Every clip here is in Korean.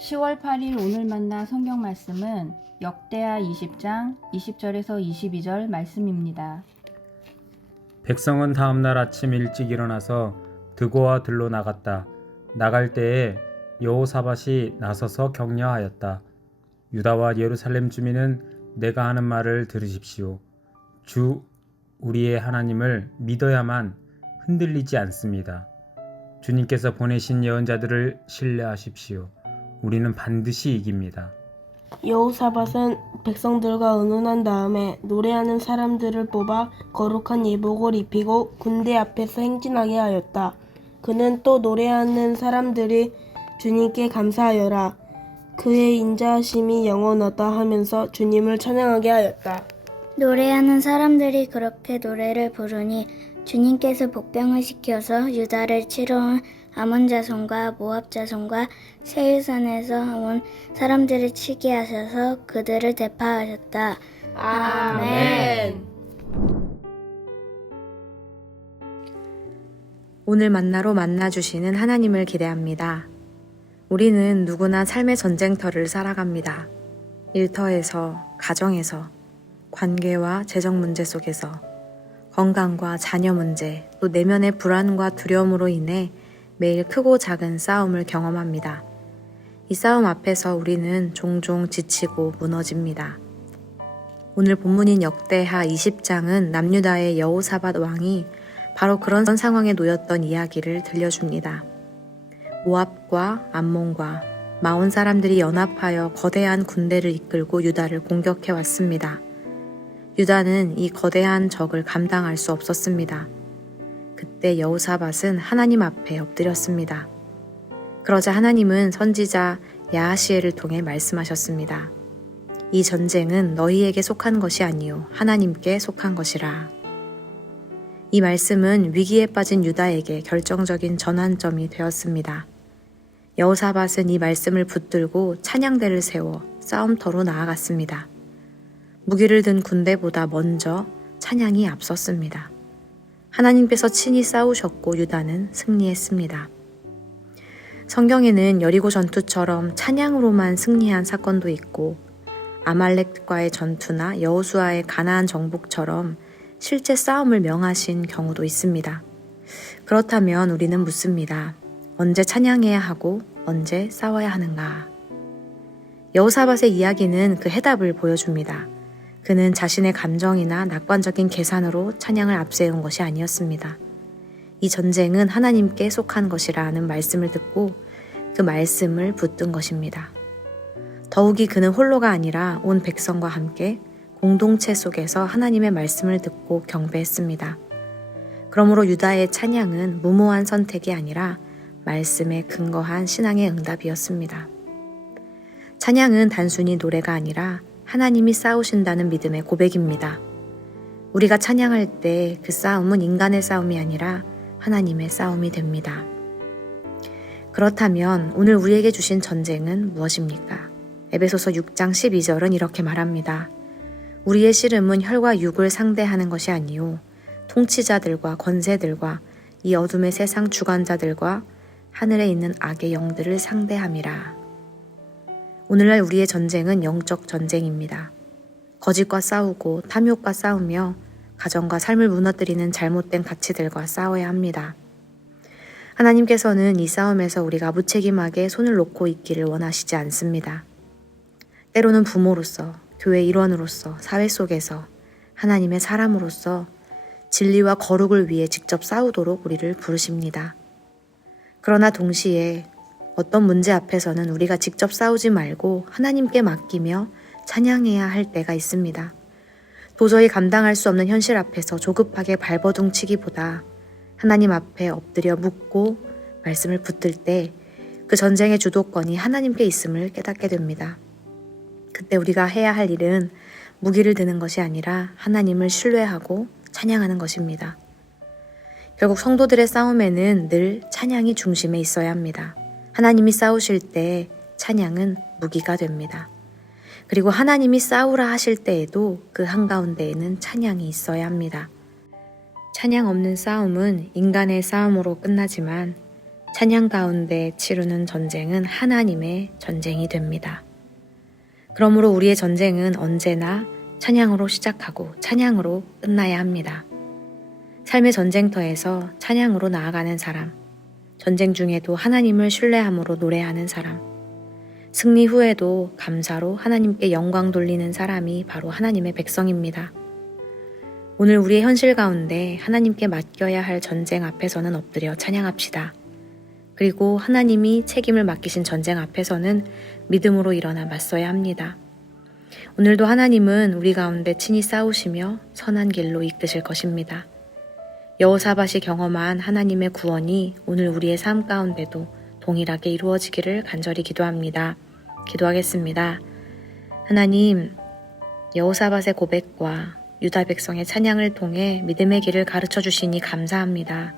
10월 8일 오늘 만나 성경 말씀은 역대하 20장 20절에서 22절 말씀입니다. 백성은 다음날 아침 일찍 일어나서 드고와 들로 나갔다. 나갈 때에 여호사밧이 나서서 격려하였다. 유다와 예루살렘 주민은 내가 하는 말을 들으십시오. 주 우리의 하나님을 믿어야만 흔들리지 않습니다. 주님께서 보내신 예언자들을 신뢰하십시오. 우리는 반드시 이깁니다. 여호사밧은 백성들과 의논한 다음에 노래하는 사람들을 뽑아 거룩한 예복을 입히고 군대 앞에서 행진하게 하였다. 그는 또 노래하는 사람들이 주님께 감사하여라. 그의 인자하심이 영원하다 하면서 주님을 찬양하게 하였다. 노래하는 사람들이 그렇게 노래를 부르니 주님께서 복병을 시켜서 유다를 치러온 아몬 자손과 모압 자손과 세일산에서 온 사람들을 치게 하셔서 그들을 대파하셨다. 아멘. 오늘 만나로 만나주시는 하나님을 기대합니다. 우리는 누구나 삶의 전쟁터를 살아갑니다. 일터에서, 가정에서, 관계와 재정 문제 속에서, 건강과 자녀 문제, 또 내면의 불안과 두려움으로 인해 매일 크고 작은 싸움을 경험합니다. 이 싸움 앞에서 우리는 종종 지치고 무너집니다. 오늘 본문인 역대하 20장은 남유다의 여호사밧 왕이 바로 그런 상황에 놓였던 이야기를 들려줍니다. 모압과 암몬과 마온 사람들이 연합하여 거대한 군대를 이끌고 유다를 공격해 왔습니다. 유다는 이 거대한 적을 감당할 수 없었습니다. 그때 여호사밧은 하나님 앞에 엎드렸습니다. 그러자 하나님은 선지자 야하시엘을 통해 말씀하셨습니다. 이 전쟁은 너희에게 속한 것이 아니요 하나님께 속한 것이라. 이 말씀은 위기에 빠진 유다에게 결정적인 전환점이 되었습니다. 여호사밧은 이 말씀을 붙들고 찬양대를 세워 싸움터로 나아갔습니다. 무기를 든 군대보다 먼저 찬양이 앞섰습니다. 하나님께서 친히 싸우셨고 유다는 승리했습니다. 성경에는 여리고 전투처럼 찬양으로만 승리한 사건도 있고 아말렉과의 전투나 여호수아의 가나안 정복처럼 실제 싸움을 명하신 경우도 있습니다. 그렇다면 우리는 묻습니다. 언제 찬양해야 하고 언제 싸워야 하는가? 여호사밧의 이야기는 그 해답을 보여줍니다. 그는 자신의 감정이나 낙관적인 계산으로 찬양을 앞세운 것이 아니었습니다. 이 전쟁은 하나님께 속한 것이라는 말씀을 듣고 그 말씀을 붙든 것입니다. 더욱이 그는 홀로가 아니라 온 백성과 함께 공동체 속에서 하나님의 말씀을 듣고 경배했습니다. 그러므로 유다의 찬양은 무모한 선택이 아니라 말씀에 근거한 신앙의 응답이었습니다. 찬양은 단순히 노래가 아니라 하나님이 싸우신다는 믿음의 고백입니다. 우리가 찬양할 때 그 싸움은 인간의 싸움이 아니라 하나님의 싸움이 됩니다. 그렇다면 오늘 우리에게 주신 전쟁은 무엇입니까? 에베소서 6장 12절은 이렇게 말합니다. 우리의 씨름은 혈과 육을 상대하는 것이 아니요 통치자들과 권세들과 이 어둠의 세상 주관자들과 하늘에 있는 악의 영들을 상대함이라. 오늘날 우리의 전쟁은 영적 전쟁입니다. 거짓과 싸우고 탐욕과 싸우며 가정과 삶을 무너뜨리는 잘못된 가치들과 싸워야 합니다. 하나님께서는 이 싸움에서 우리가 무책임하게 손을 놓고 있기를 원하시지 않습니다. 때로는 부모로서, 교회 일원으로서, 사회 속에서 하나님의 사람으로서 진리와 거룩을 위해 직접 싸우도록 우리를 부르십니다. 그러나 동시에 어떤 문제 앞에서는 우리가 직접 싸우지 말고 하나님께 맡기며 찬양해야 할 때가 있습니다. 도저히 감당할 수 없는 현실 앞에서 조급하게 발버둥치기보다 하나님 앞에 엎드려 묻고 말씀을 붙들 때 그 전쟁의 주도권이 하나님께 있음을 깨닫게 됩니다. 그때 우리가 해야 할 일은 무기를 드는 것이 아니라 하나님을 신뢰하고 찬양하는 것입니다. 결국 성도들의 싸움에는 늘 찬양이 중심에 있어야 합니다. 하나님이 싸우실 때 찬양은 무기가 됩니다. 그리고 하나님이 싸우라 하실 때에도 그 한가운데에는 찬양이 있어야 합니다. 찬양 없는 싸움은 인간의 싸움으로 끝나지만 찬양 가운데 치르는 전쟁은 하나님의 전쟁이 됩니다. 그러므로 우리의 전쟁은 언제나 찬양으로 시작하고 찬양으로 끝나야 합니다. 삶의 전쟁터에서 찬양으로 나아가는 사람, 전쟁 중에도 하나님을 신뢰함으로 노래하는 사람, 승리 후에도 감사로 하나님께 영광 돌리는 사람이 바로 하나님의 백성입니다. 오늘 우리의 현실 가운데 하나님께 맡겨야 할 전쟁 앞에서는 엎드려 찬양합시다. 그리고 하나님이 책임을 맡기신 전쟁 앞에서는 믿음으로 일어나 맞서야 합니다. 오늘도 하나님은 우리 가운데 친히 싸우시며 선한 길로 이끄실 것입니다. 여호사밧이 경험한 하나님의 구원이 오늘 우리의 삶 가운데도 동일하게 이루어지기를 간절히 기도합니다. 기도하겠습니다. 하나님, 여호사밧의 고백과 유다 백성의 찬양을 통해 믿음의 길을 가르쳐 주시니 감사합니다.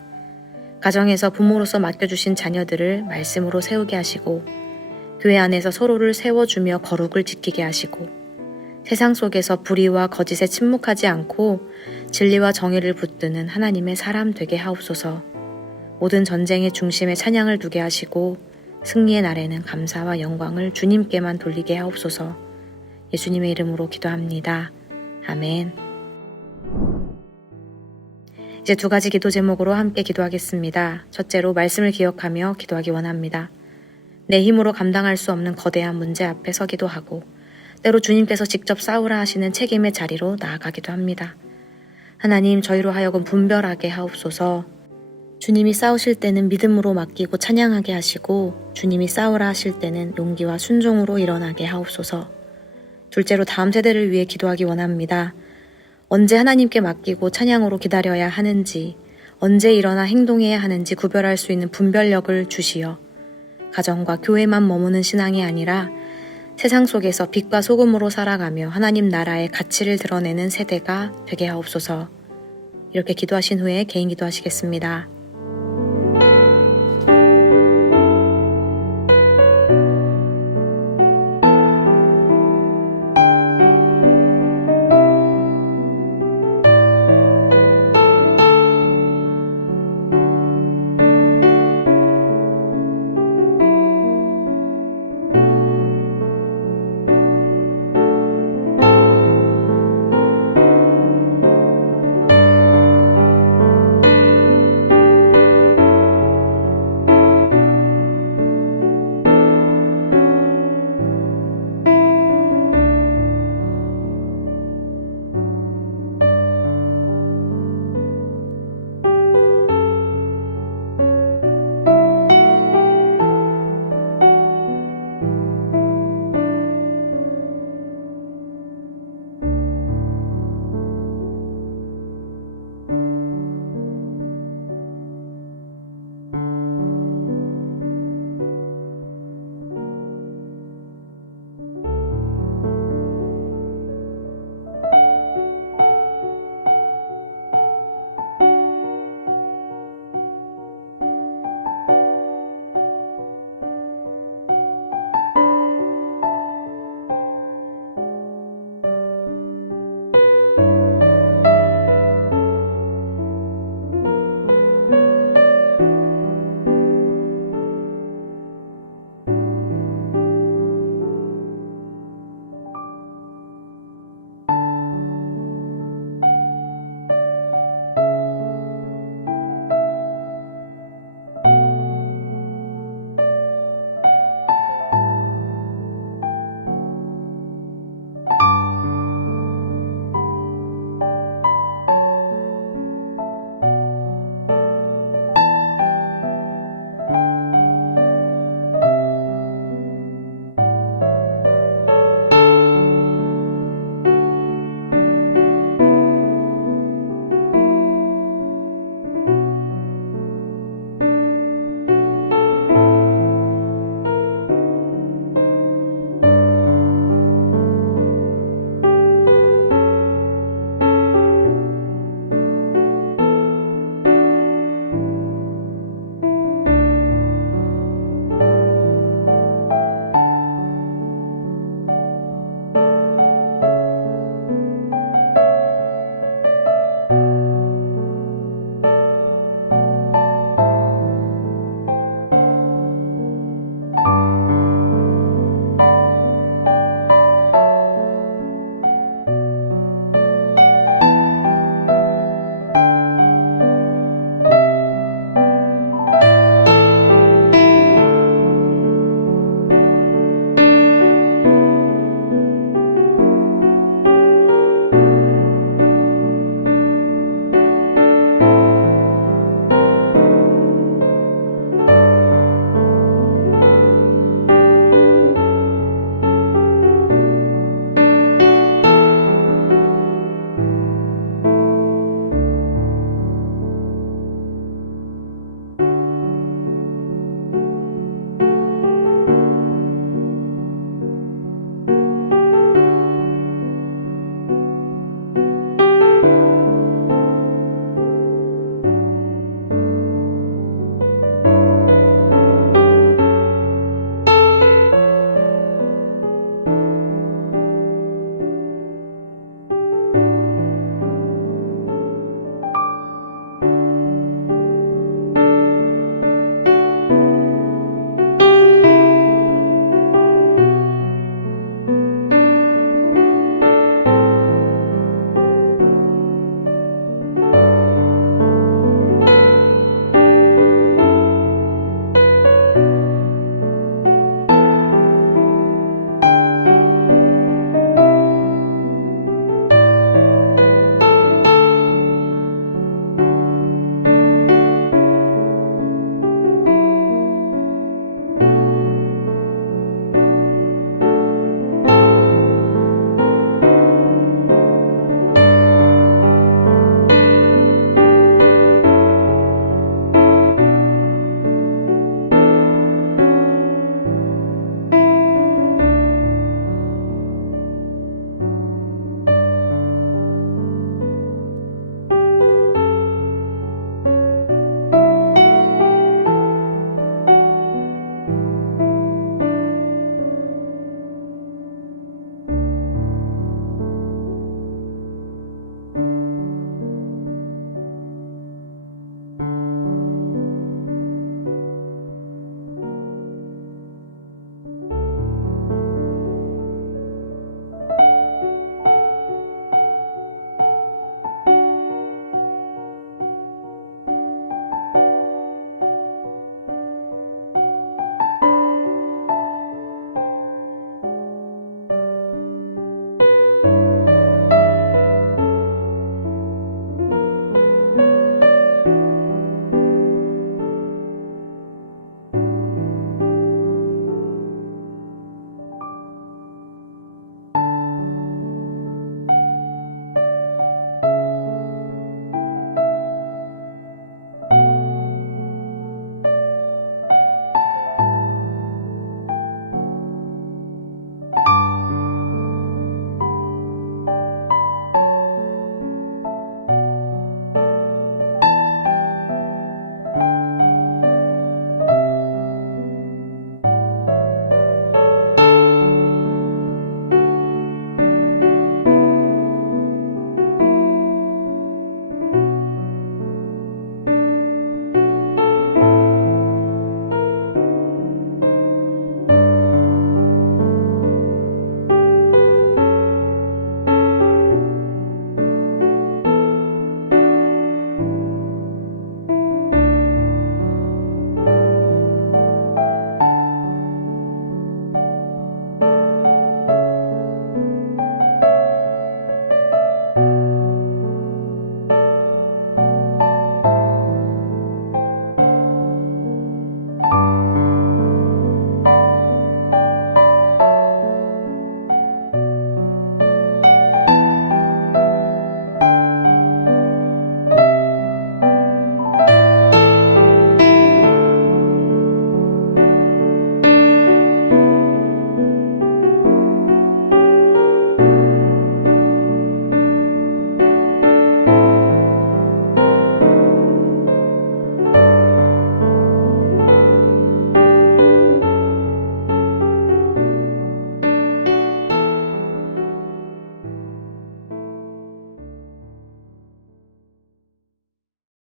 가정에서 부모로서 맡겨주신 자녀들을 말씀으로 세우게 하시고 교회 안에서 서로를 세워주며 거룩을 지키게 하시고 세상 속에서 불의와 거짓에 침묵하지 않고 진리와 정의를 붙드는 하나님의 사람 되게 하옵소서. 모든 전쟁의 중심에 찬양을 두게 하시고 승리의 날에는 감사와 영광을 주님께만 돌리게 하옵소서. 예수님의 이름으로 기도합니다. 아멘. 이제 2가지 기도 제목으로 함께 기도하겠습니다. 첫째로 말씀을 기억하며 기도하기 원합니다. 내 힘으로 감당할 수 없는 거대한 문제 앞에 서기도 하고 때로 주님께서 직접 싸우라 하시는 책임의 자리로 나아가기도 합니다. 하나님, 저희로 하여금 분별하게 하옵소서. 주님이 싸우실 때는 믿음으로 맡기고 찬양하게 하시고 주님이 싸우라 하실 때는 용기와 순종으로 일어나게 하옵소서. 둘째로 다음 세대를 위해 기도하기 원합니다. 언제 하나님께 맡기고 찬양으로 기다려야 하는지, 언제 일어나 행동해야 하는지 구별할 수 있는 분별력을 주시어 가정과 교회만 머무는 신앙이 아니라 세상 속에서 빛과 소금으로 살아가며 하나님 나라의 가치를 드러내는 세대가 되게 하옵소서. 이렇게 기도하신 후에 개인 기도하시겠습니다.